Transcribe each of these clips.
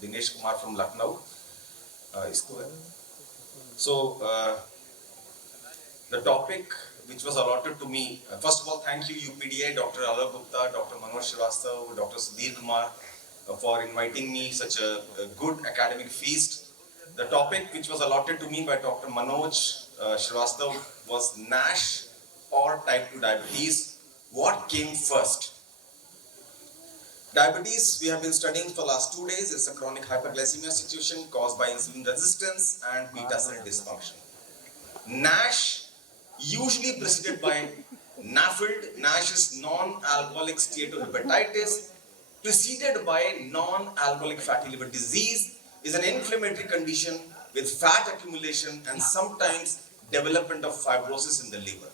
Dinesh Kumar from Lucknow. So, the topic which was allotted to me, first of all, thank you UPDA, Dr. Alok Gupta, Dr. Manoj Srivastav, Dr. Sudhir Kumar for inviting me such a good academic feast. The topic which was allotted to me by Dr. Manoj Srivastav was NASH or type 2 diabetes. What came first? Diabetes, we have been studying for the last 2 days. It's a chronic hyperglycemia situation caused by insulin resistance and beta cell dysfunction. NASH, usually preceded by NAFLD. NASH is non-alcoholic steatohepatitis, preceded by non-alcoholic fatty liver disease, is an inflammatory condition with fat accumulation and sometimes development of fibrosis in the liver.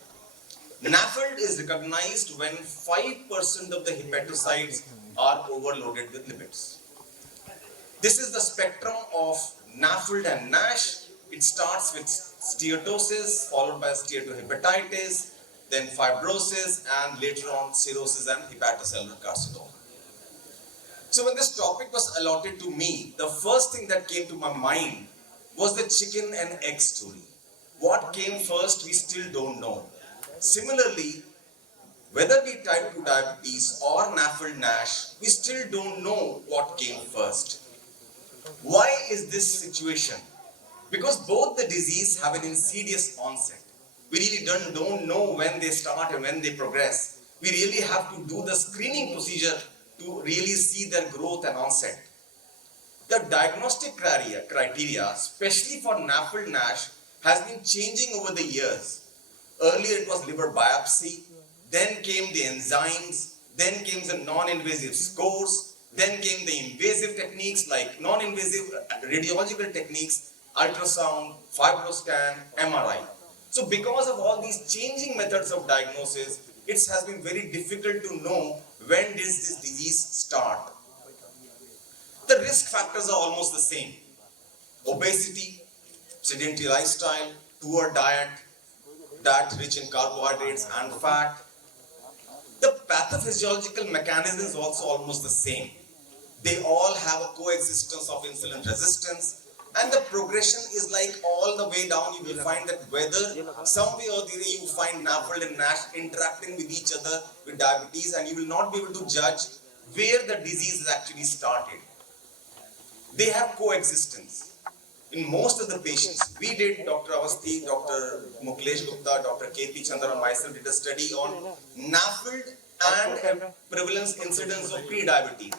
NAFLD is recognized when 5% of the hepatocytes are overloaded with lipids. This is the spectrum of NAFLD and NASH. It starts with steatosis, followed by steatohepatitis, then fibrosis, and later on cirrhosis and hepatocellular carcinoma. So when this topic was allotted to me, the first thing that came to my mind was the chicken and egg story. What came first, we still don't know. Similarly, whether we type 2 diabetes or NAFLD NASH, we still don't know what came first. Why is this situation? Because both the disease have an insidious onset. We really don't know when they start and when they progress. We really have to do the screening procedure to really see their growth and onset. The diagnostic criteria, especially for NAFLD NASH, has been changing over the years. Earlier it was liver biopsy, then came the enzymes, then came the non-invasive scores, then came the invasive techniques like non-invasive radiological techniques, ultrasound, fibroscan, MRI. So because of all these changing methods of diagnosis, it has been very difficult to know when does this disease start. The risk factors are almost the same. Obesity, sedentary lifestyle, poor diet rich in carbohydrates and fat. The pathophysiological mechanism is also almost the same. They all have a coexistence of insulin resistance, and the progression is like all the way down. You will find that whether some way or the other you find NAFLD and NASH interacting with each other with diabetes, and you will not be able to judge where the disease has actually started. They have coexistence. In most of the patients, we did, Dr. Avasthi, Dr. Muklesh Gupta, Dr. K.P. Chandra and myself did a study on NAFLD and prevalence incidence of pre-diabetes.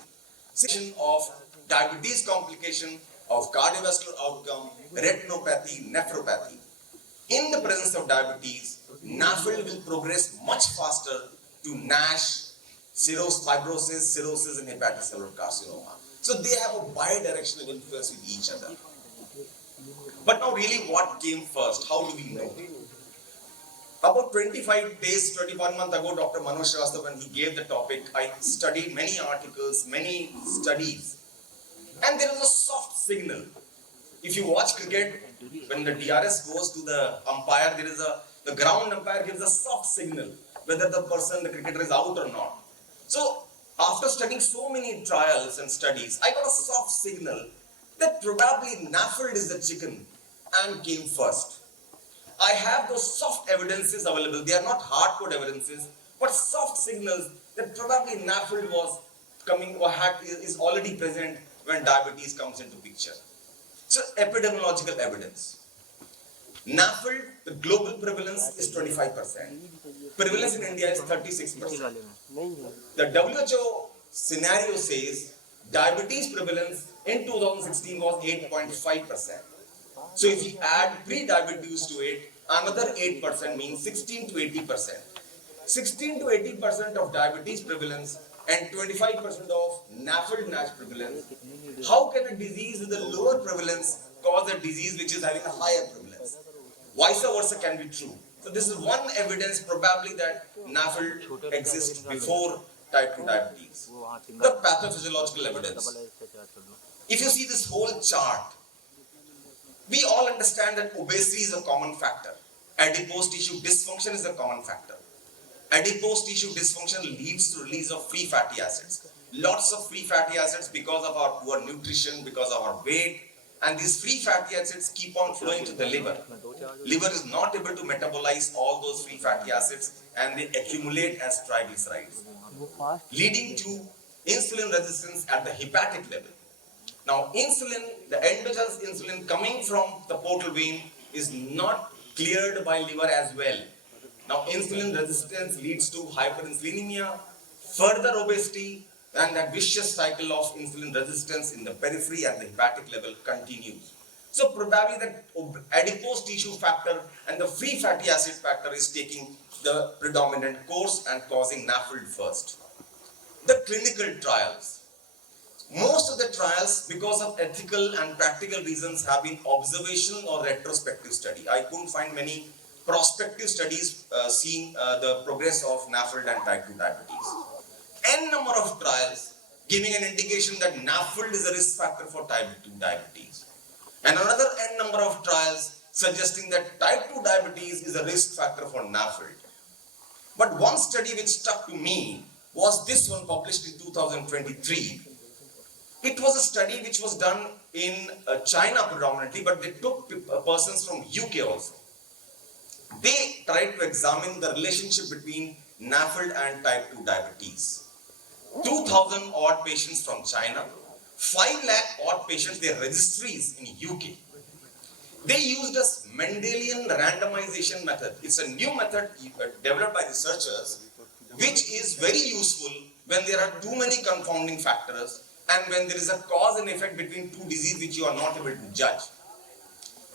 Of diabetes complication, of cardiovascular outcome, retinopathy, nephropathy. In the presence of diabetes, NAFLD will progress much faster to NASH, fibrosis, cirrhosis, and hepatocellular carcinoma. So they have a bidirectional influence with each other. But now really what came first? How do we know? About 25 days, 21 months ago, Dr. Manoj Srivastav, when he gave the topic, I studied many articles, many studies. And there is a soft signal. If you watch cricket, when the DRS goes to the umpire, the ground umpire gives a soft signal whether the cricketer is out or not. So after studying so many trials and studies, I got a soft signal that probably NAFLD is the chicken and came first. I have those soft evidences available. They are not hardcore evidences, but soft signals that probably NAFLD was coming or is already present when diabetes comes into picture. So epidemiological evidence. NAFLD, the global prevalence is 25%. Prevalence in India is 36%. The WHO scenario says diabetes prevalence in 2016 was 8.5%. So if you add pre-diabetes to it, another 8% means 16 to 80%. 16 to 80% of diabetes prevalence and 25% of NAFLD NASH prevalence. How can a disease with a lower prevalence cause a disease which is having a higher prevalence? Vice versa can be true. So this is one evidence probably that NAFLD exists before type 2 diabetes. The pathophysiological evidence. If you see this whole chart, we all understand that obesity is a common factor. Adipose tissue dysfunction is a common factor. Adipose tissue dysfunction leads to release of free fatty acids. lots of free fatty acids because of our poor nutrition, because of our weight, and these free fatty acids keep on flowing to the liver. Liver is not able to metabolize all those free fatty acids and they accumulate as triglycerides, leading to insulin resistance at the hepatic level. Now, insulin, the endogenous insulin coming from the portal vein is not cleared by liver as well. Now, insulin resistance leads to hyperinsulinemia, further obesity, and that vicious cycle of insulin resistance in the periphery and the hepatic level continues. So, probably the adipose tissue factor and the free fatty acid factor is taking the predominant course and causing NAFLD first. The clinical trials. Most of the trials, because of ethical and practical reasons, have been observational or retrospective study. I couldn't find many prospective studies seeing the progress of NAFLD and type 2 diabetes. N number of trials giving an indication that NAFLD is a risk factor for type 2 diabetes. And another N number of trials suggesting that type 2 diabetes is a risk factor for NAFLD. But one study which stuck to me was this one, published in 2023. It was a study which was done in China predominantly, but they took persons from UK also. They tried to examine the relationship between NAFLD and type 2 diabetes. 2,000 odd patients from China, 5 lakh odd patients, their registries in UK. They used a Mendelian randomization method. It's a new method developed by researchers, which is very useful when there are too many confounding factors and when there is a cause and effect between two diseases which you are not able to judge.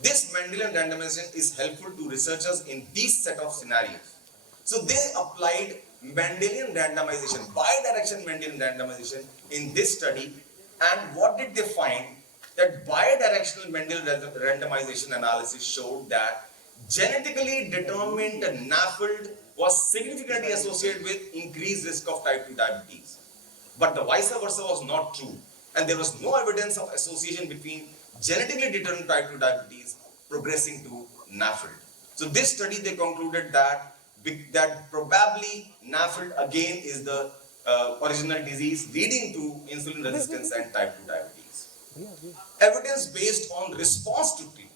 This Mendelian randomization is helpful to researchers in these set of scenarios. So they applied Mendelian randomization, bidirectional Mendelian randomization in this study, and what did they find? That bidirectional Mendelian randomization analysis showed that genetically determined NAFLD was significantly associated with increased risk of type 2 diabetes. But the vice versa was not true, and there was no evidence of association between genetically determined type 2 diabetes progressing to NAFLD. So this study, they concluded that probably NAFLD again is the original disease leading to insulin resistance and type 2 diabetes. Evidence based on response to treatment.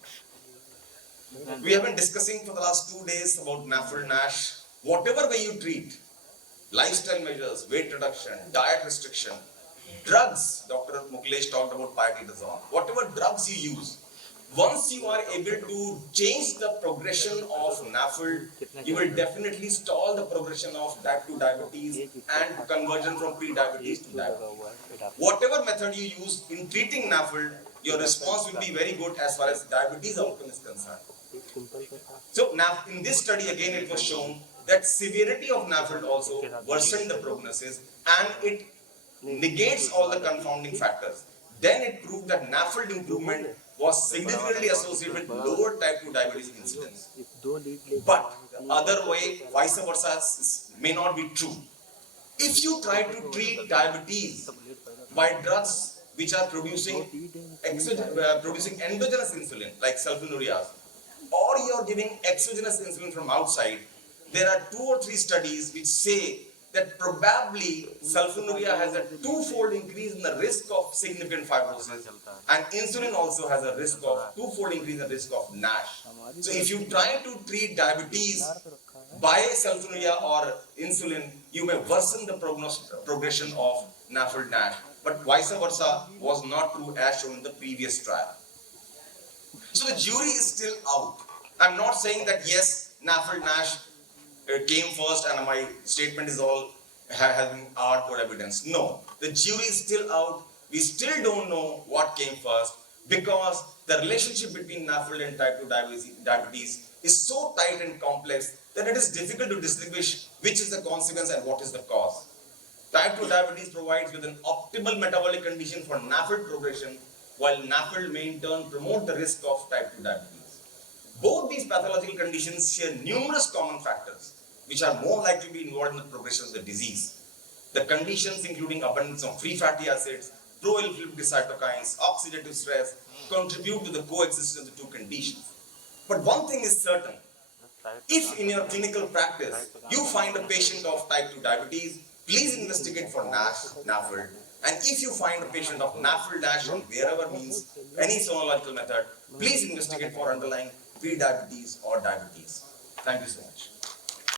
We have been discussing for the last 2 days about NAFLD, NASH. Whatever way you treat, lifestyle measures, weight reduction, diet restriction, drugs, Dr. Muklesh talked about pioglitazone, whatever drugs you use, once you are able to change the progression of NAFLD, you will definitely stall the progression of type 2 diabetes and conversion from pre-diabetes to diabetes. Whatever method you use in treating NAFLD, your response will be very good as far as diabetes outcome is concerned. So now in this study again it was shown that severity of NAFLD also worsened the prognosis and it negates all the confounding factors. Then it proved that NAFLD improvement was significantly associated with lower type 2 diabetes incidence. But the other way, vice versa, may not be true. If you try to treat diabetes by drugs which are producing endogenous insulin like sulfonylureas, or you are giving exogenous insulin from outside, there are 2 or 3 studies which say that probably sulfonylurea has a 2-fold increase in the risk of significant fibrosis, and insulin also has a risk of 2-fold increase in the risk of NASH. So if you try to treat diabetes by sulfonylurea or insulin, you may worsen the progression of NAFLD NASH, but vice versa was not true as shown in the previous trial. So the jury is still out. I'm not saying that yes, NAFLD NASH came first and my statement is all having hardcore evidence. No, the jury is still out. We still don't know what came first because the relationship between NAFLD and type 2 diabetes is so tight and complex that it is difficult to distinguish which is the consequence and what is the cause. Type 2 diabetes provides with an optimal metabolic condition for NAFLD progression, while NAFLD may in turn promote the risk of type 2 diabetes. Both these pathological conditions share numerous common factors which are more likely to be involved in the progression of the disease. The conditions including abundance of free fatty acids, pro-inflammatory cytokines, oxidative stress contribute to the coexistence of the two conditions. But one thing is certain, if in your clinical practice you find a patient of type 2 diabetes, Please investigate for NAFLD. And if you find a patient of NAFLD-dash on wherever means any sonological method, please investigate for underlying pre-diabetes or diabetes. Thank you so much.